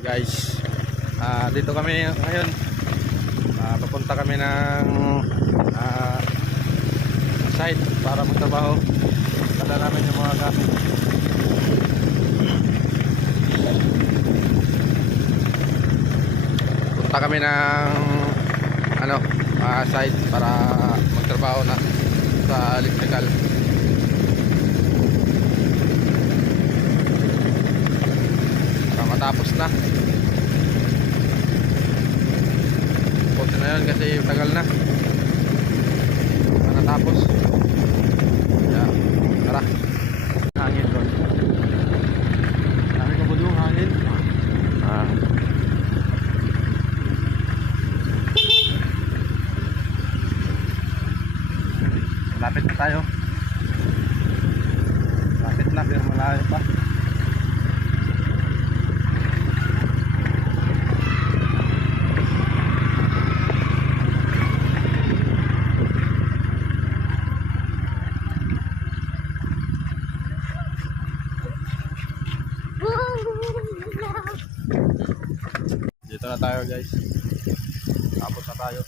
Guys, dito kami ngayon. Papunta kami ng site para magtrabaho. Dala namin yung mga gamit. Punta kami ng site para magtrabaho na sa electrical. Para matapos na. Punta na yun kasi tagal na. Para natapos. Yeah. Tara. Hangin doon. Dami ko po yung hangin. Lapit na tayo. Lapit na pero malayo pa. Dito na tayo guys. Tapos na tayo.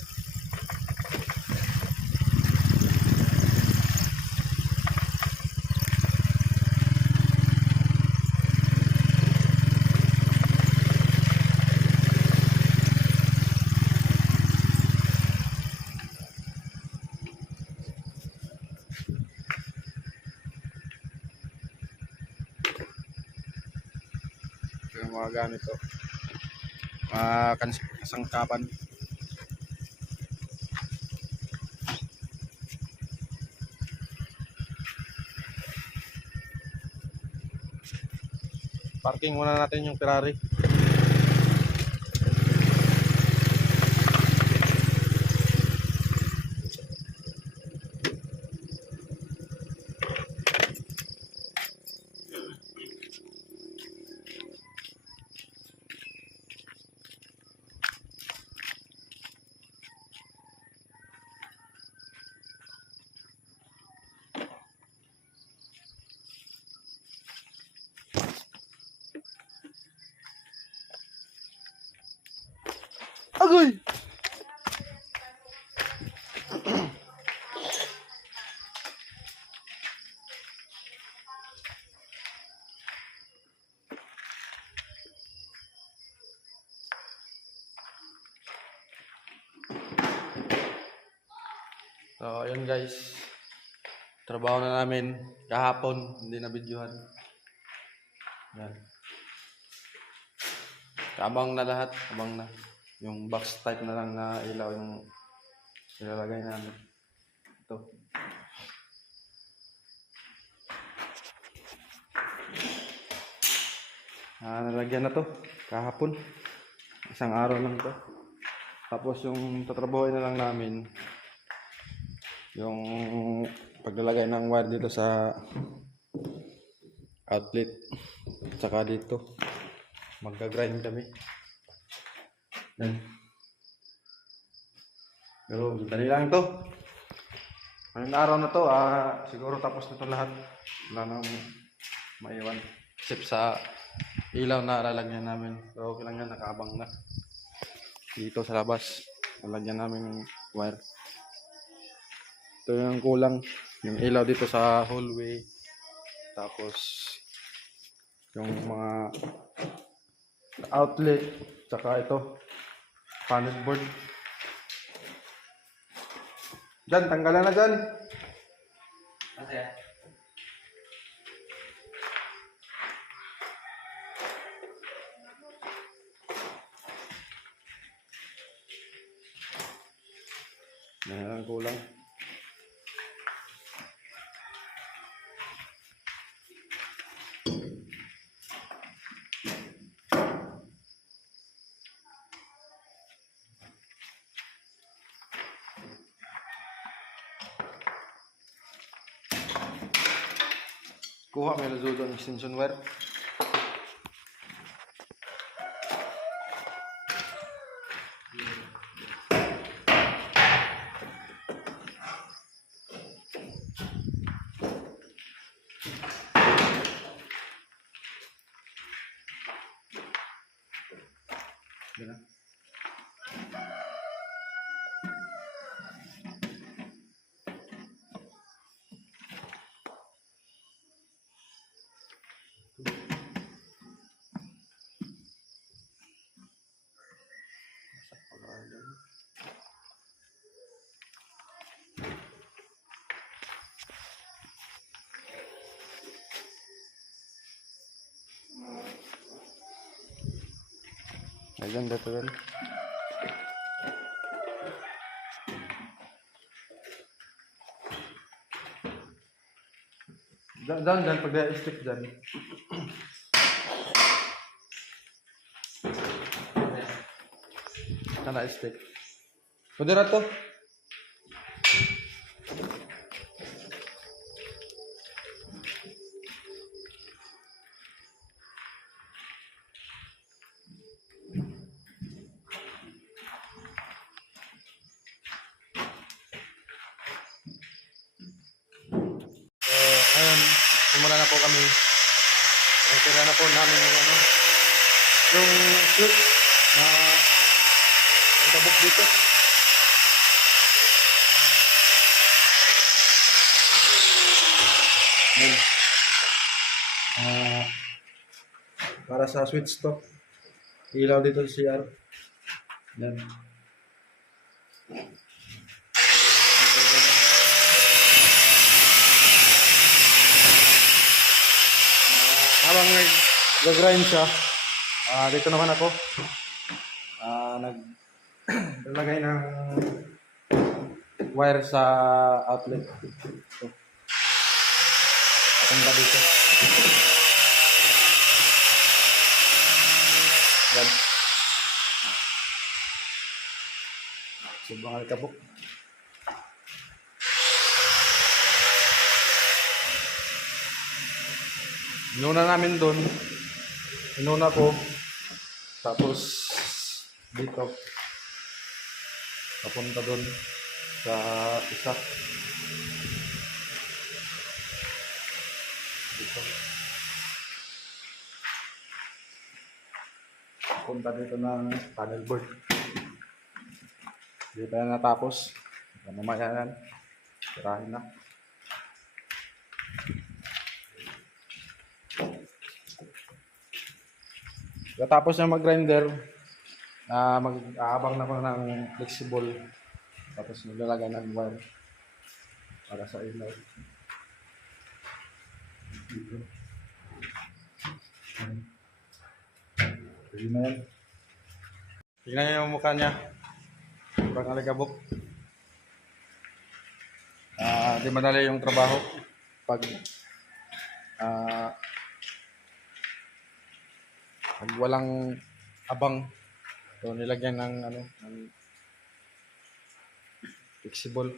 Yung mga gamit to, kasangkapan. Parking muna natin yung Ferrari. Agoy! So, ayun guys. Trabaho na namin kahapon, hindi na videohan. Yan. Abang na lahat, abang na. Yung box type na lang na ilaw yung ilalagay namin. Ito. Nalagyan na to kahapon. Isang araw lang to. Tapos yung tatrabahoy na lang namin yung paglalagay ng wire dito sa outlet. Tsaka dito magka-grind kami. Yan. Pero dali lang to. Ngayong araw na to, siguro tapos na to lahat. Wala nang maiwan. Except sa ilaw na lalagyan namin. Pero okay lang yan, nakaabang na. Dito sa labas, lalagyan namin yung wire. Ito yung kulang. Yung ilaw dito sa hallway. Tapos yung mga outlet. Tsaka ito, panel board. Diyan, tanggalan na dyan. Kasi Yan ang kulang. Kuha may nazudo ang extension wire. Yan na. Ayan, dito yan. Dyan, pag stick dyan. Sana stick. Pwede na to. Ayun, simula na po kami. Tira na po namin yung ano, yung switch na itabok dito. Ayun. Para sa switch to. Ilaw dito sa CR. Yan. Habang nag-grind siya, dito naman ako naglagay ng wire sa outlet. So, papunta dito. Yan. Sobrang alikabok. Inuna namin doon. Inuna ko. Tapos dito. Papunta doon sa isa. Dito. Papunta dito ng panel board. Hindi pa yan natapos. Mamaya yan. Sirahin na. Tapos na mag-grinder, mag-aabang na ko ng flexible. Tapos maglalagay ng wire para sa ilaw. Dito. Pwede na yan. Tingnan niyo yung mukha niya. Sobrang aligabok. Di madali yung trabaho pag walang abang. So nilagyan ng ano, ng flexible.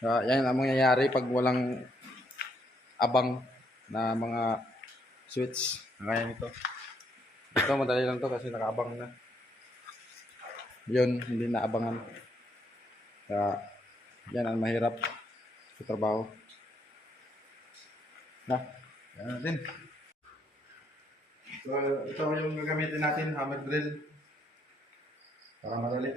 Yan ang mangyayari pag walang abang na mga switch. Kaya nito. Ito madali lang to kasi nakaabang na. Yun, hindi na abangan. Yan ang mahirap sa trabaho. Yan natin. So, ito yung gagamitin natin, hammer drill. Para madali.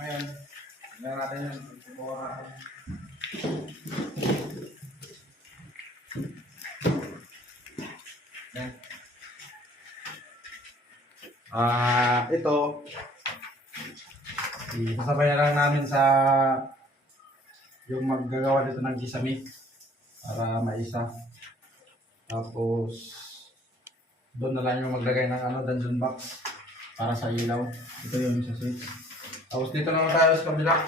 Ngayon, tingnan natin yun. Subukan natin. Yan. Ito, isasabayan lang namin sa yung maggagawa dito ng kisame para maisa. Tapos, doon na lang yung maglagay ng dungeon box para sa ilaw. Ito yung sa switch. Tapos dito naman tayo sa kabila.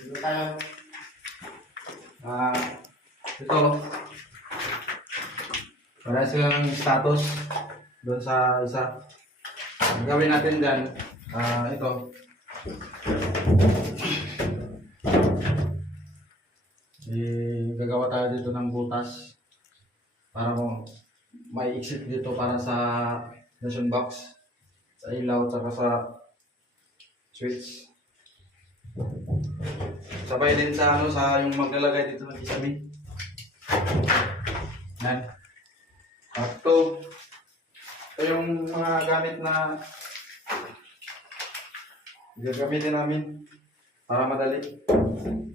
Dito tayo. Ito. Para silang status doon sa isa. Ang gawin natin dyan, ito. Gagawa tayo dito ng butas para mo may exit dito para sa junction box, sa ilaw, at sa switch. Sabay din sa sa yung maglalagay dito ng kisame. Yan. At ito yung mga gamit na gagamitin namin para madali.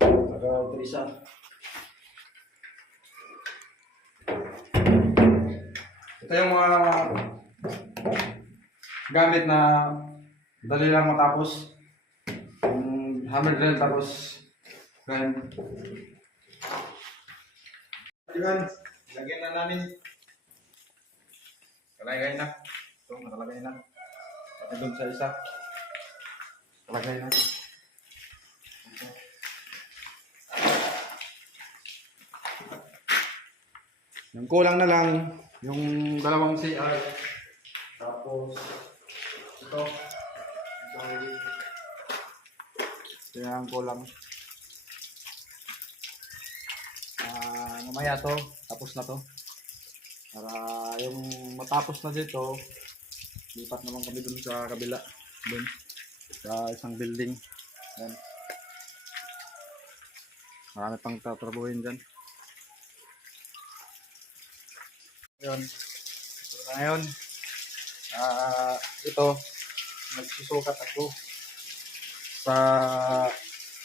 Nag-autorisa. Ito yung mga gamit na dali lang matapos. Yung hammer drill tapos ganyan. Diyan, lagyan na namin. Kalagay na. Ito, nakalagay na. Pati doon sa isa. Kalagay na. Ito. Yung kulang na lang yung dalawang CR. Tapos ito. Ito yung kulang. Mamaya to, tapos na to. Para yung matapos na dito, lipat naman kami dun sa kabila. Dun. Sa isang building. Yan. Marami pang tatrabuhin dyan. Ngayon, ito, nagsusukat ako sa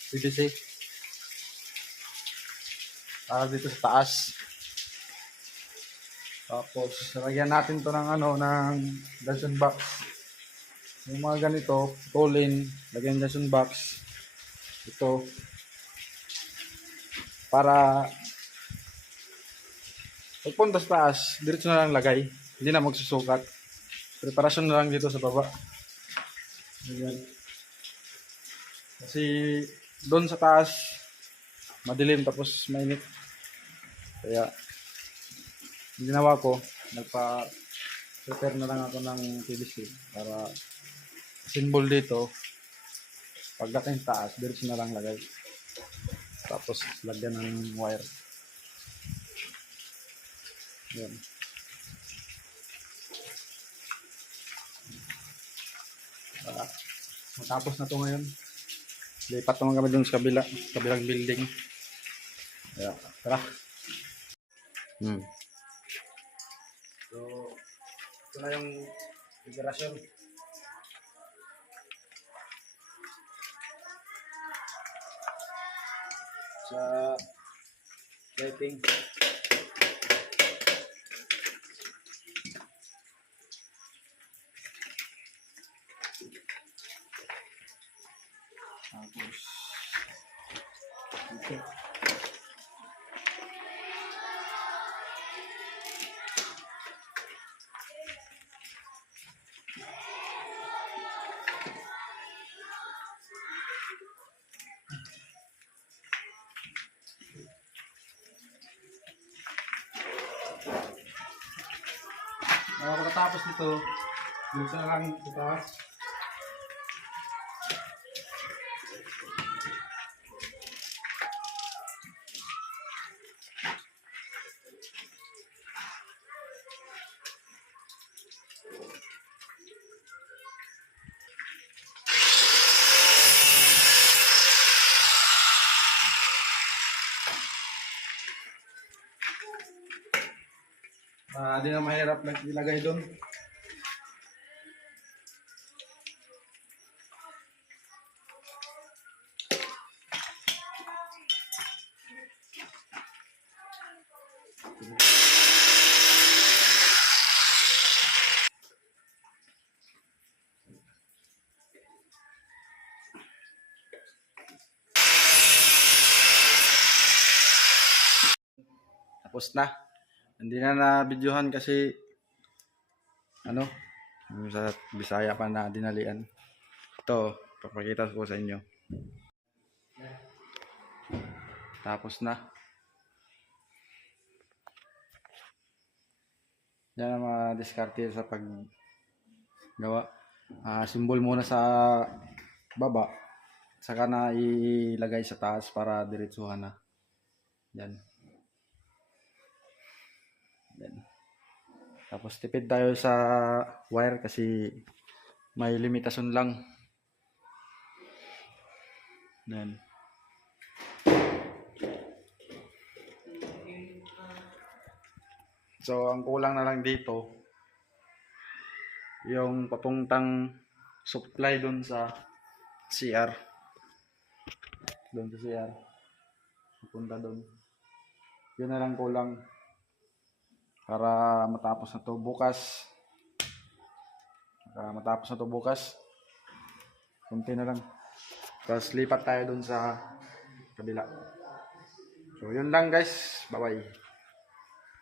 PVC para dito sa taas. Tapos, lagyan natin to ng ng junction box. Yung mga ganito, putulin, lagyan junction box. Ito, para pagpunta sa taas, diretso na lang lagay. Hindi na magsusukat. Preparasyon na lang dito sa baba. Ayan. Kasi doon sa taas, madilim tapos mainit. Kaya, ginawa ko, nagpa-prepare na lang ako ng PVC para symbol dito. Pagdating taas, diretso na lang lagay. Tapos, lagyan ng wire. Yan. Matapos na to ngayon. Lipat naman kami dun sa kabilang building. Kaya, tara. So, ito na yung configuration. Sa lighting. Tapos, ito. Pagkatapos nito, dito na lang ito taas. Di na mahirap ilagay doon. Tapos na. Hindi na na-videohan kasi ano, yung sa Bisaya pa na dinalian. Ito, papakita ko sa inyo. Tapos na. Yan ang mga diskarte sa paggawa. Simbol muna sa baba. Saka na ilagay sa taas para diretsuhan na. Yan. Yan. Tapos tipid tayo sa wire kasi may limitasyon lang. Yan. So ang kulang na lang dito yung papuntang supply doon sa CR. Doon sa CR. Papunta doon. Yun na lang kulang para matapos na to bukas. Kunti na lang. Tapos lipat tayo doon sa kabila. So yun lang guys. Bye bye.